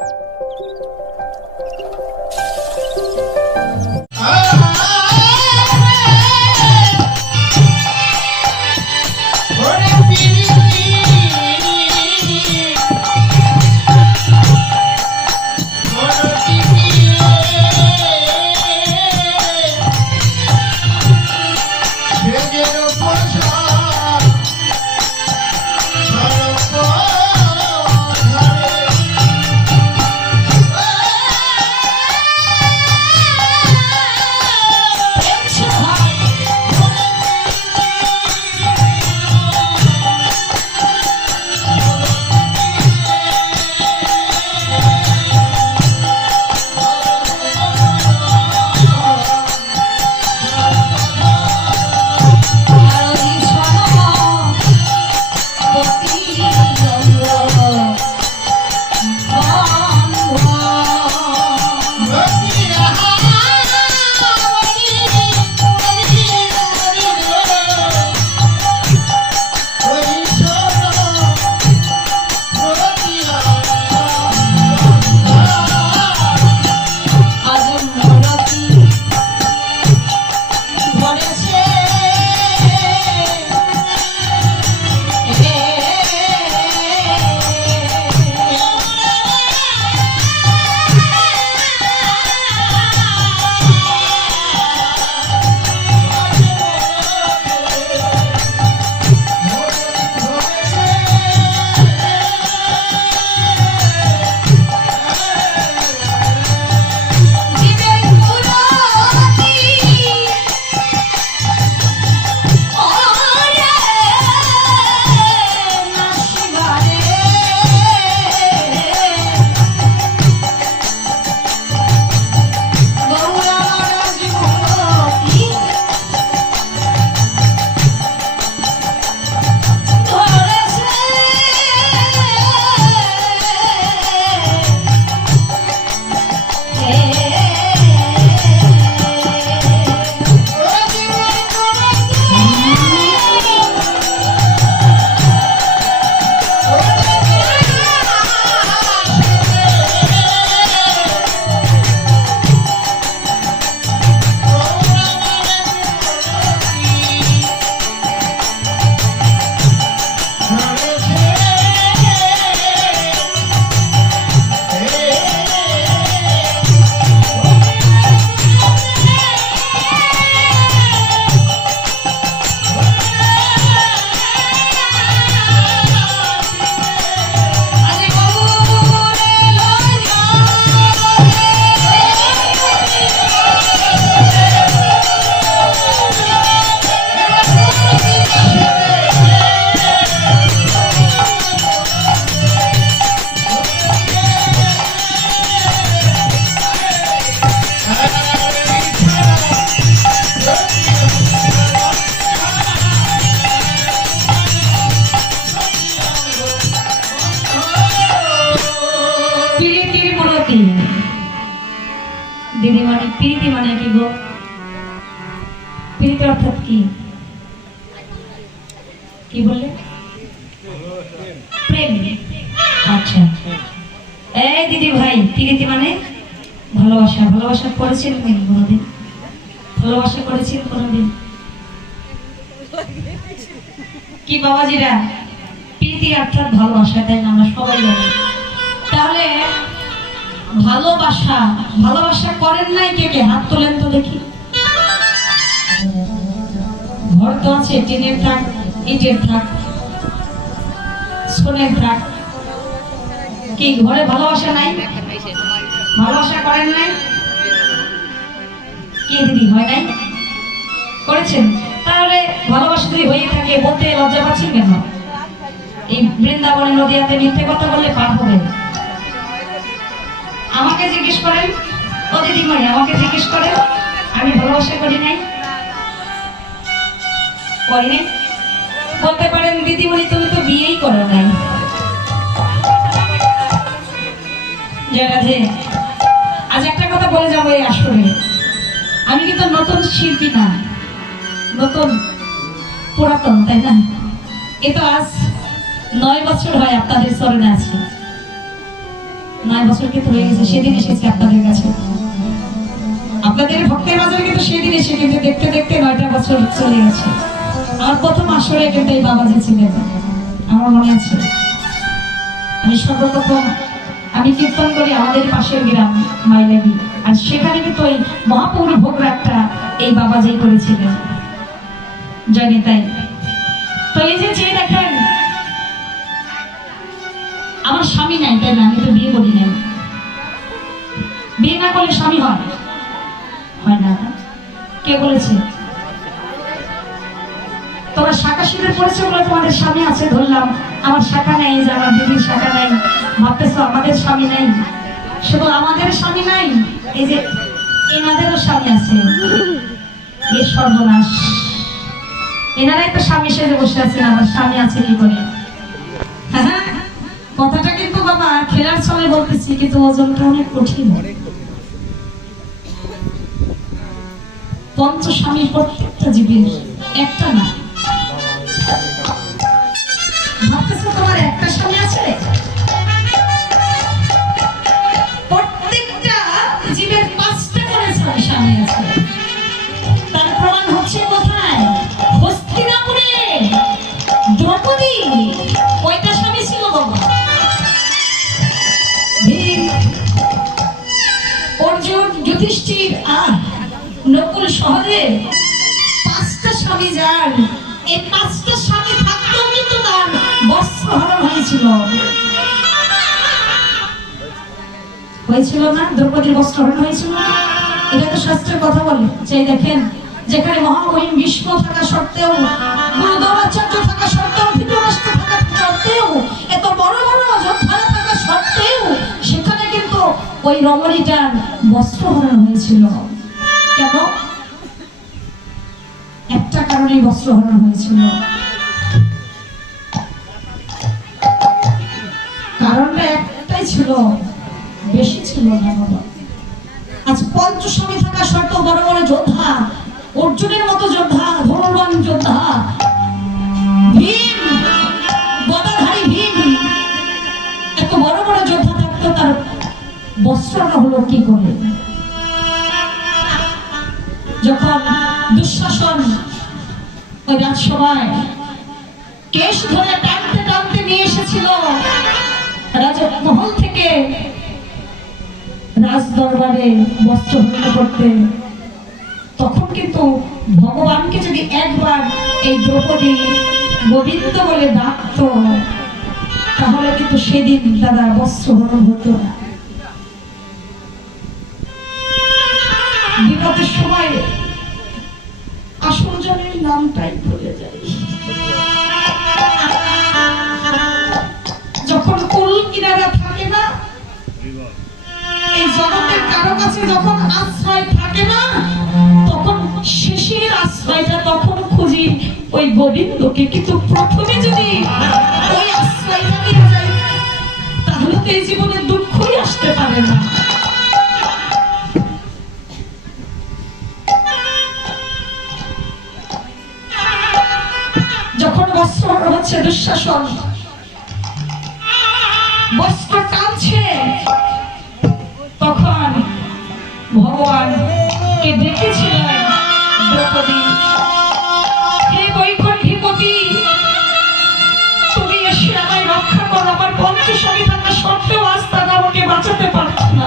Música কি অর্থাৎ কি? বললে? আচ্ছা। এই দিদি ভাই মানে ভালোবাসা। ভালোবাসা করেছেন কোনোদিন? ভালোবাসা করেছেন কোনোদিন? কি বাবাজিরা? প্রীতি অর্থাৎ ভালোবাসা, তাই আমরা সবাই জানি। তাহলে ভালোবাসা ভালোবাসা করেন নাই কে কে? হাত তোলেন তো দেখি। ঘর তো আছে, টিনের থাক ইটের থাক সোনের থাক কি, ঘরে ভালোবাসা নাই? ভালোবাসা করেন নাই? কি দিদি, হয় নাই? করেছেন? তাহলে ভালোবাসা যদি হয়ে থাকে, বলতে লজ্জা পাচ্ছেন কেন? এই বৃন্দাবনের নদীয়াতে মিথ্যে কথা বললে পাপ হবে। আমাকে জিজ্ঞেস করেন, ও দিদিমণি, আমাকে জিজ্ঞেস করেন, আমি ভালোবাসা করি নাই? করি নাই। বলতে পারেন, দিদিমণি, তুমি তো বিয়েই করো নাই। আজ একটা কথা বলে যাব এই আসরে। আমি কিন্তু নতুন শিল্পী না, নতুন পুরাতন, তাই না? এ তো আজ নয় বছর হয় আপনাদের চরণে আছি। নয় বছর কিন্তু হয়ে গেছে, সেদিন এসেছি আপনাদের কাছে। আপনাদের ভক্তের বাজারে কিন্তু সেদিন এসে কিন্তু দেখতে দেখতে নয়টা বছর চলে গেছে। আমার প্রথম আসরে কিন্তু এই বাবাজি ছিলেন। আমার মনে আছে। আমি সর্বপ্রথম আমি কীর্তন করি আমাদের পাশের গ্রাম মাইলাগি আর সেখানে কিন্তু ওই মহাপৌর ভোগরাটটা এই বাবাজি করেছিলেন। জানি তাই তো এই যে যে দেখেন আমার স্বামী নাই, তাই না? আমি তো বিয়ে করি নাই। বিয়ে না করলে স্বামী হয়? হয় না কে বলেছে? তোমরা শাখা শিবির পড়েছে বলে তোমাদের স্বামী আছে, ধরলাম। আমার শাখা নেই, যে আমার দিদির শাখা নেই। ভাবতেছো আমাদের স্বামী নেই? শুধু আমাদের স্বামী নাই। এই যে এনাদেরও স্বামী আছে। এ সর্বনাশ। এনারাই তো স্বামী সেজে বসে আছেন আমার স্বামী আছে কি করে? কথাটা কিন্তু বাবা খেলার ছলে বলতেছি, কিন্তু ওজনটা অনেক কঠিন। পঞ্চস্বামী প্রত্যেকটা জীবের, একটা না। অর্জুন আর নকুল সহদেব পাঁচটা স্বামী যার। এই পাঁচটা স্বামী থাকতেও কিন্তু তার বস্ত্র হরণ হয়েছিল। হয়েছিল না? দ্রৌপদীর বস্ত্র হরণ হয়েছিল? এটা তো শাস্ত্রের কথা বলে। যে দেখেন, যেখানে মহামহিম ভীষ্ম থাকা সত্ত্বেও গুরু দ্রোণাচার্য থাকা সত্ত্বেও ওই রমণীটার বস্ত্র হরণ হয়েছিল। কেন? একটা কারণেই বস্ত্র হরণ হয়েছিল। কারণটা একটাই ছিল, বেশি ছিল আজ পঞ্চস্বামী থাকা সত্ত্বেও বড় বড় যোদ্ধা, অর্জুনের মতো যোদ্ধা ধনুর্বান যোদ্ধা বস্ত্রটা হলো কি করে? যখন দুঃশাসন ওই রাজসভায় কেশ ধরে টানতে টানতে নিয়ে এসেছিল রাজমহল থেকে রাজ দরবারে বস্ত্র হরণ করতে, তখন কিন্তু ভগবানকে যদি একবার এই দ্রৌপদী গোবিন্দ বলে ডাকত, তাহলে কিন্তু সেদিন দাদা বস্ত্র হরণ হতো না। বিপদের সময় আসল জনের নামটাই ভুলে যাই যখন কিনারা থাকে না, এই জগতের কারও কাছে যখন আশ্রয় থাকে না, তখন শেষের আশ্রয়টা তখন খুঁজি ওই গোবিন্দকে। কিন্তু প্রথমে যদি ওই আশ্রয়টা দিয়ে যায়, তাহলে তো এই জীবনে দুঃখই আসতে পারে না। বস্ত্র হচ্ছে দুঃশাসন। বস্ত্র টানছে। তখন ভগবান কে ডেকেছিলেন দ্রৌপদী? তুমি এসে আমায় রক্ষা করো। আমার পঞ্চস্বামী থাকা সত্ত্বেও আজ তারা আমাকে বাঁচাতে পারছে না।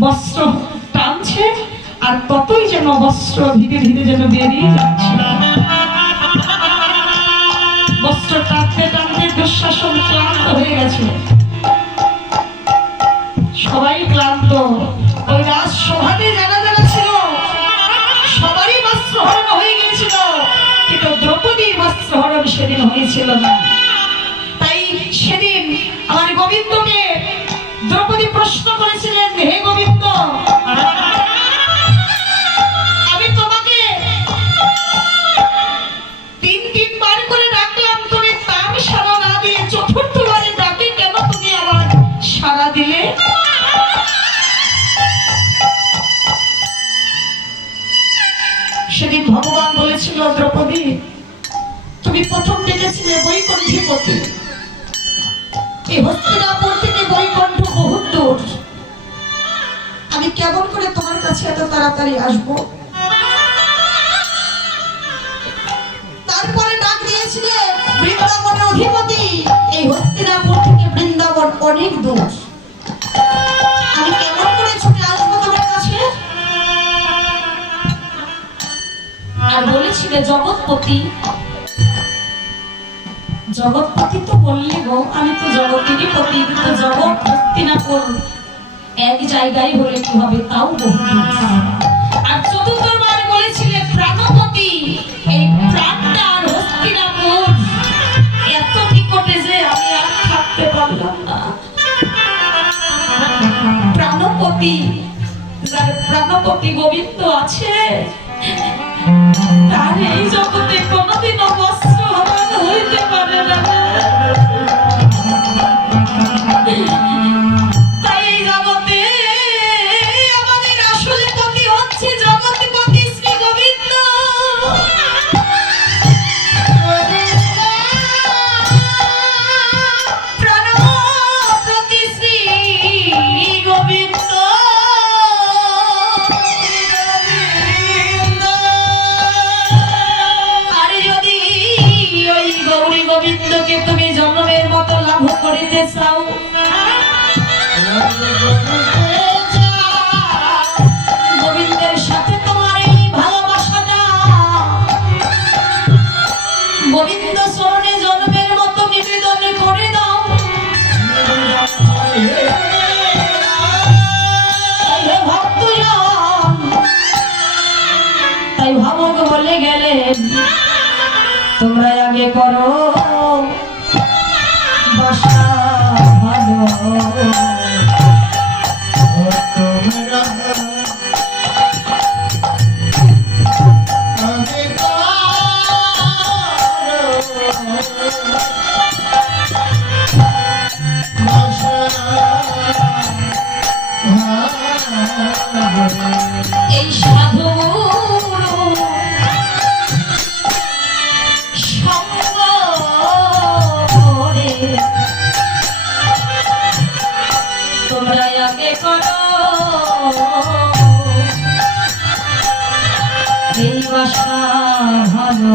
বস্ত্র আর ততই যেন বস্ত্র ধীরে ধীরে যেন বেরিয়ে যাচ্ছে। বস্ত্র টানতে টানতে দুঃশাসন ক্লান্ত হয়ে গেছে। সবাই ক্লান্ত। ওই রাজ সভাতে যারা হয়েছিল না। তুমি প্রথম ডেকেছিলে বৈকুণ্ঠীপতি এই হস্তিনাপুর থেকে বৈকুণ্ঠ বহুত দূর। আমি কেমন করে তোমার কাছে এত তাড়াতাড়ি আসব? তারপরে ডাক দিয়েছিলে, বৃন্দাবনের অধিপতি। এই হস্তিনাপুর থেকে বৃন্দাবন অনেক দূর। আমি কেমন করে ছুটে আসব তোমার কাছে? আর বলেছিলে, জগৎপতি জগৎপতি তো বললি গো, আমি তো জগতেরই পতি কিন্তু জগৎ হস্তিনাপুর এক জায়গায় হলে কি হবে তাও বহু। আর চতুর্থবার বলেছিলে প্রাণপতি, এই প্রাণটা আর হস্তিনাপুর এত নিকটে যে আমি আর থাকতে পারলাম না। প্রাণপতি, যার প্রাণপতি গোবিন্দ আছে, তার এই জগতে কোনোদিনও বস্ত্র হইতে পারে করিতে করো। এই বাসা ভালো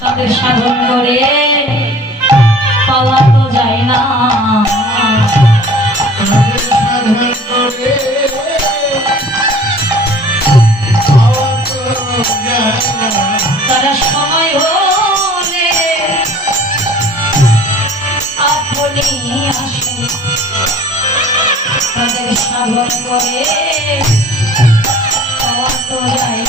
তাদের সাধন করে পাওয়া তো যায় না তাদের সাধন করে পাওয়া তো যায় না। তারা সময় হলে আপনি আসেন তাদের সাধন করে পাওয়া তো যায়